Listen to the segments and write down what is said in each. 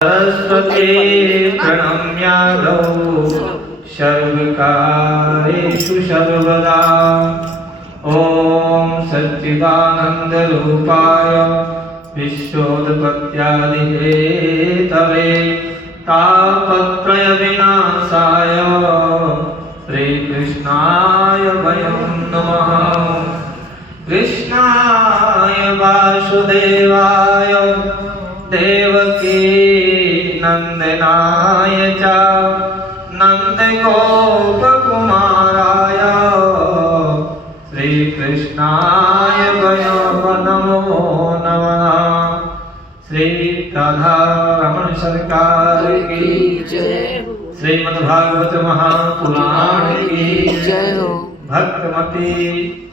सरस्वती प्रणम्यादौ सर्वकारेषु सर्वदा। ॐ सच्चिदानन्दरूपाय विश्वोत्पत्त्यादिहेतवे तापत्रयविनाशाय श्रीकृष्णाय वयं नमः। कृष्णाय वासुदेवाय देवकी नंदनाय च नंदगोपकुमाराय श्रीकृष्णाय वयं नमो नमः। श्री राधा रमण सरकार की जय। श्रीमद्भागवत महापुराण की जय हो। भक्तमती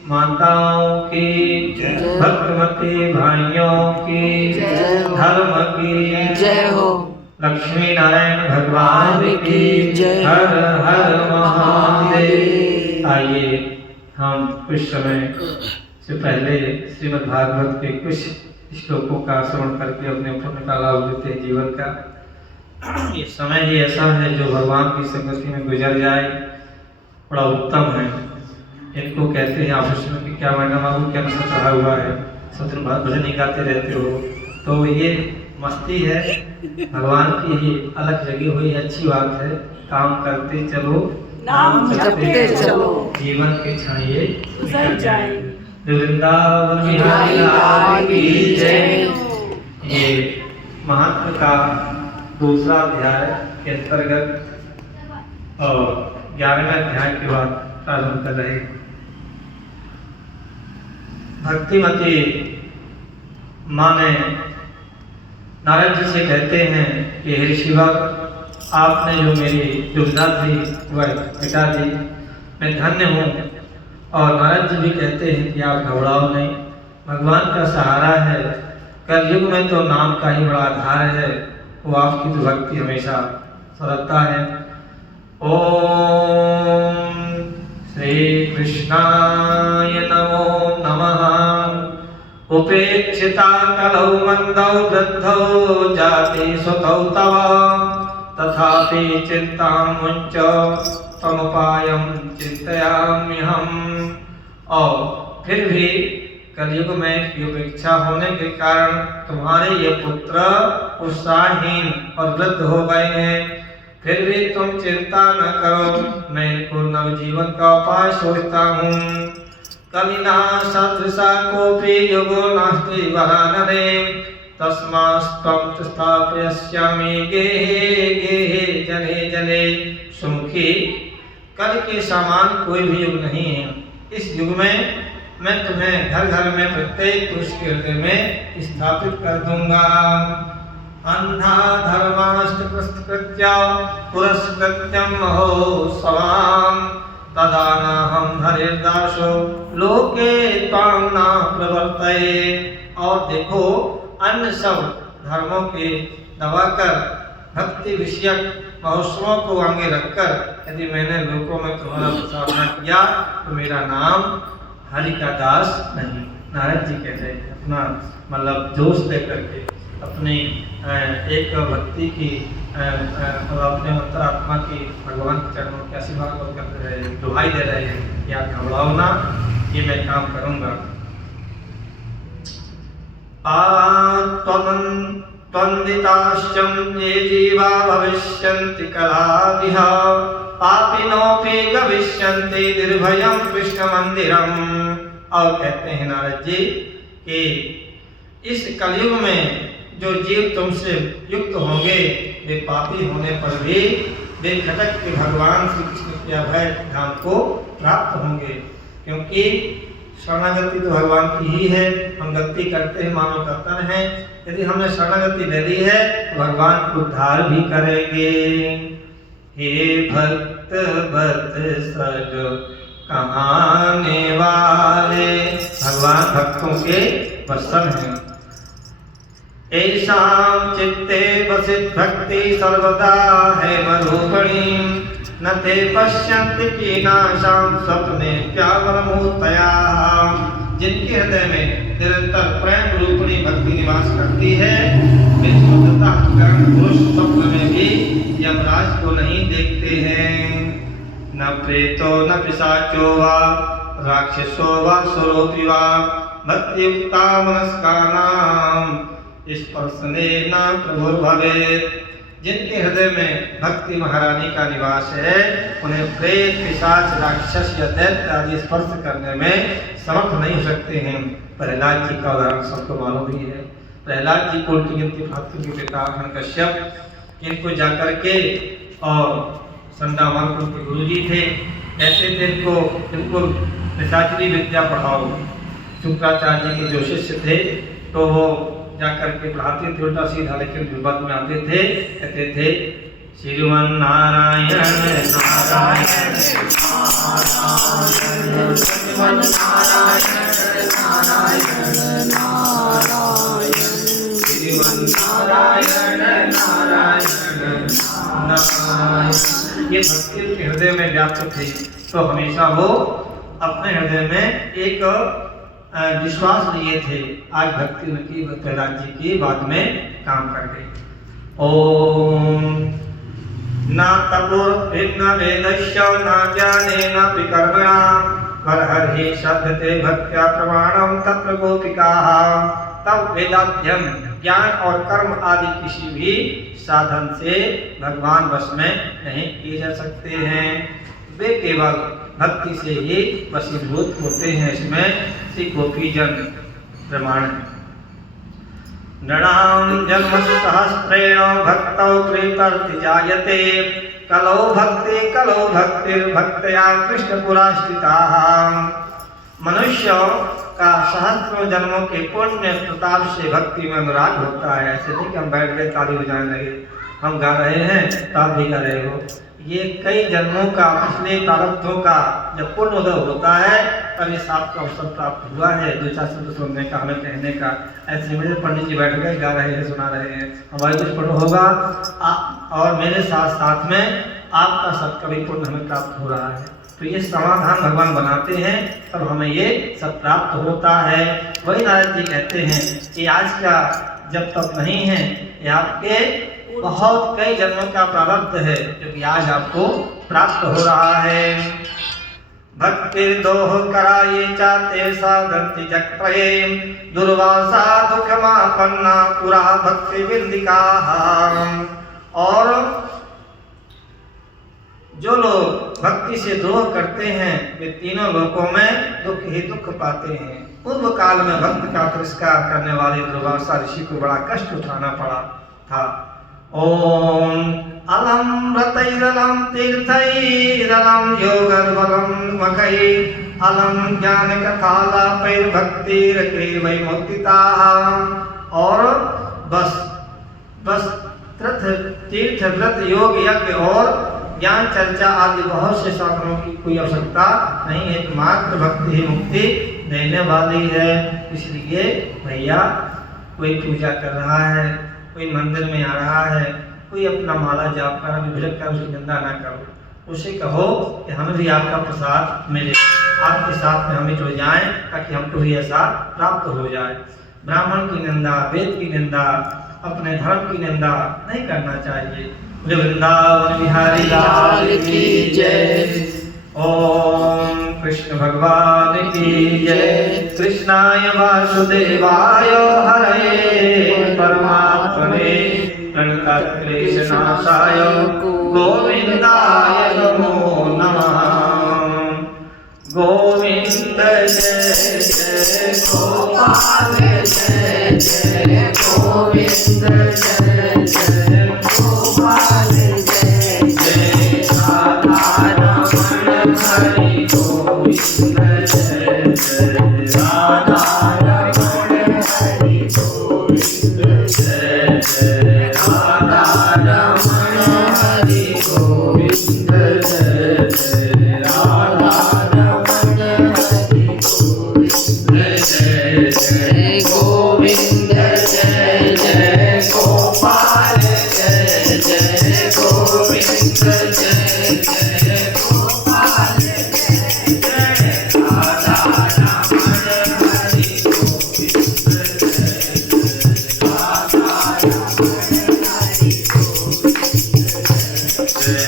माताओं की जय, भक्तमती भाइयों की जय, धर्म की जय हो। लक्ष्मी नारायण भगवान की जय। हर हर महादेव। आइए हम कुछ समय से पहले श्रीमद् भागवत के कुछ श्लोकों का श्रवण करके अपने ऊपर का लाभ लेते हैं जीवन का। ये समय ही ऐसा है जो भगवान की संगति में गुजर जाए बड़ा उत्तम है। इनको कहते हैं ऑफिस में कि क्या मैडम आपको क्या नशा चढ़ा हुआ है, सब दिन भजन ही गाते रहते हो। तो ये मस्ती है, भगवान की ही अलग जगी हुई अच्छी बात है। काम करते चलो नाम जपते चलो, जीवन के क्षण ये गुजर जाए। वृंदावन बिहारी लाल की जय। ये महात्म का दूसरा अध्याय के अंतर्गत और 11वें अध्याय के बाद प्रारंभ कर रहे। भक्तिमती माँ ने नारद जी से कहते हैं कि हे ऋषिवर, आपने जो मेरी दुविधा थी वह मिटा दी, मैं धन्य हूँ। और नारद जी भी कहते हैं कि आप घबराओ नहीं, भगवान का सहारा है। कलयुग में तो नाम का ही बड़ा आधार है, वो आपकी तो भक्ति हमेशा सरलता है। ओम श्री कृष्णाय नमो नमः। उपेक्षिता कलौ मंदौ वृद्धौ जाति सुतौ तव, तथापि चिंतां मुञ्च तमुपायं चिन्तयाम्यहम्। और फिर भी कलयुग में की उपेक्षा होने के कारण तुम्हारे ये पुत्र उत्साहहीन और वृद्ध हो गए हैं। फिर भी तुम चिंता न करो, मैं इनको नवजीवन का उपाय सोचता हूँ। कलिना सदृशा कोपि युगो नास्ति वरानने, तस्मास्त्वं च स्थापयिष्यामि गेहे गेहे जने जने। सुमुखी, कल के समान कोई भी युग नहीं है। इस युग में मैं तुम्हें घर घर में प्रत्येक पुरुष के हृदय में स्थापित कर दूंगा। अन्धा धर्माष्टकृत्य पुरस्कृत्यं महोत्सवां, तदा नाहं हरिर्दासो लोके त्वां न प्रवर्तये। और देखो, अन्य सब धर्मों के दबाकर भक्ति विषयक महोत्सवों को आगे रखकर यदि मैंने लोकों में तुम्हारा प्रसारण किया तो मेरा नाम हरि का दास नहीं। नारद जी कहते हैं अपना मतलब जोश दे करके अपनी एक भक्ति की अपने अंतरात्मा की भगवान के चरणों के आशीर्वाद कर रहे हैं, दुहाई दे रहे हैं कि आप घबराओ ना, ये मैं काम करूंगा। त्वन्दिताश्चं ये जीवा भविष्यन्ति कलाभिः, पापिनोऽपि गविष्यन्ति निर्भयं कृष्ण मंदिरम्। और कहते हैं नारद जी कि इस कलयुग में जो जीव तुमसे युक्त होंगे वे पापी होने पर भी वे खटक के भगवान श्री कृष्ण के अभय धाम को प्राप्त होंगे। क्योंकि शरणागति तो भगवान की ही है, हम गति करते हैं, मानव कर्तव्य है। यदि हमने शरणागति ले ली है तो भगवान उद्धार भी करेंगे। हे भक्त वत्सल कहाने वाले, भगवान भक्तों के वत्सल हैं। ऐसां चित्ते वसित भक्ति सर्वदा है मरूपणी, न ते पश्यन्ति कीनाशां स्वप्ने व्यावरमूर्तयाः। जिनके हृदय में निरंतर प्रेम रूपिणी भक्ति निवास करती है, वे शुद्धता कर्म पुरुष को नहीं देखते हैं। न प्रेतो न पिशाचो वा राक्षसो वा सुरोऽपि वा भक्तियुक्ता मनस्कानां स्पर्शनेन प्रभुर्भवेत्। जिनके हृदय में भक्ति महारानी का निवास है उन्हें प्रेत पिशाच राक्षस या दैत्य आदि स्पर्श करने में समर्थ नहीं हो सकते हैं। प्रहलाद जी का उदाहरण सबको मालूम ही है। प्रहलाद जी को उल्टी गिनती भक्तों के पिता हिरण्यकश्यप इनको जाकर के और संडामार्क के गुरु जी थे, कहते थे इनको पिशाचरी विद्या पढ़ाओ। शुक्राचार्य जी के जो शिष्य थे तो वो जाकर के पढ़ाते थे उल्टा सीधा, लेकिन विवाद में आते थे, कहते थे श्रीमन नारायण नारायण श्रीमन नारायण नारायण नारायण श्रीमन नारायण नारायण नारायण। ये भक्ति के हृदय में व्याप्त थी, तो हमेशा वो अपने हृदय में एक विश्वास लिए थे। आज भक्ति उनकी प्रहलाद जी की बाद में काम कर गई। ओम न तपोर्भिन्न वेदस्य न ज्ञानेन अपि कर्मणा परहर्हि शब्दते भक्त्या प्रमाणं तत्र गोपिकाः। तब वेदाध्ययन ज्ञान और कर्म आदि किसी भी साधन से भगवान वश में नहीं किए जा सकते हैं, वे केवल भक्ति से ही वशीभूत होते हैं। इसमें श्री गोपीजन प्रमाण है। नृणां जन्म सहस्रेण भक्तौ प्रीतर्ति जायते कलौ भक्तिर्भक्त्या कृष्णपुरा स्थिताः। मनुष्य का सहस्रों जन्मों के पुण्य प्रताप से भक्ति में अनुराग होता है। ऐसे नहीं कि हम बैठ गए ताली बजाने लगे, हम गा रहे हैं तो आप भी गा रहे हो। ये कई जन्मों का पिछले प्रारब्धों का जब पूर्ण उदय होता है तब इस आपका अवसर प्राप्त हुआ है दो चार शब्द सुनने का, हमें कहने का। ऐसे मेरे पंडित जी बैठ गए, गा रहे हैं, सुना रहे हैं, हमारे कुछ पुण्य होगा और मेरे साथ साथ में आपका सबका भी पुण्य हमें प्राप्त हो रहा है। तो ये समाधान भगवान बनाते हैं तब हमें ये सब प्राप्त होता है। वही नारद जी कहते हैं कि आज का जब तक नहीं है, ये आपके बहुत कई जन्मों का प्रारब्ध है जो कि आज आपको प्राप्त हो रहा है। भक्ति दोह कराये चाते साधंति चक्रये दुर्वासा दुखमापन्ना पुरा भक्ति विंदिका। और जो लोग भक्ति से द्रोह करते हैं वे तीनों लोकों में दुख ही दुख पाते हैं। पूर्व काल में भक्त का तिरस्कार करने वाले दुर्वासा ऋषि को बड़ा कष्ट उठाना पड़ा था। ओम अलम रतैरलम तीर्थैरलम योगर्बलम मकै अलम ज्ञान कथालापैर भक्तिरक्रीवै मुक्तिताः। और बस तीर्थ व्रत योग यज्ञ और ज्ञान चर्चा आदि बहुत से साधनों की कोई आवश्यकता नहीं है, एकमात्र भक्ति ही मुक्ति देने वाली है। इसलिए भैया कोई पूजा कर रहा है, कोई मंदिर में आ रहा है, कोई अपना माला जाप कर विभजक कर उसकी निंदा ना करो। उसे कहो कि हमें भी आपका प्रसाद मिले, आपके साथ में हमें जुड़ जाएं ताकि हमको भी ऐसा प्राप्त हो जाए। ब्राह्मण की निंदा, वेद की निंदा, अपने धर्म की निंदा नहीं करना चाहिए। वृंदावन बिहारी लाल की जय। ओम कृष्ण भगवान की जय। कृष्णाय वासुदेवाय हरे परमात्मने प्रणतक्लेशनाशाय गोविंदाय नमो नमः। गोविंद जय जय गोपाल जय जय गोविंद जय जय गोपाल जय जय राधा रमण हरि गोविंद जय जय राधा रमण हरि गोविंद जय जय राधा रमण हरि गोविंद जय जय राधा गोविंद जय जय गोपाल जय जय गोविंद जय जय गोपाल जय जय राधा रमण हरि गोविंद जय जय राधा रमण हरि गोविंद जय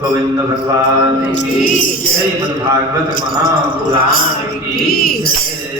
गोविंद भगवान की जय। श्रीमद् भागवत महापुराण की जय।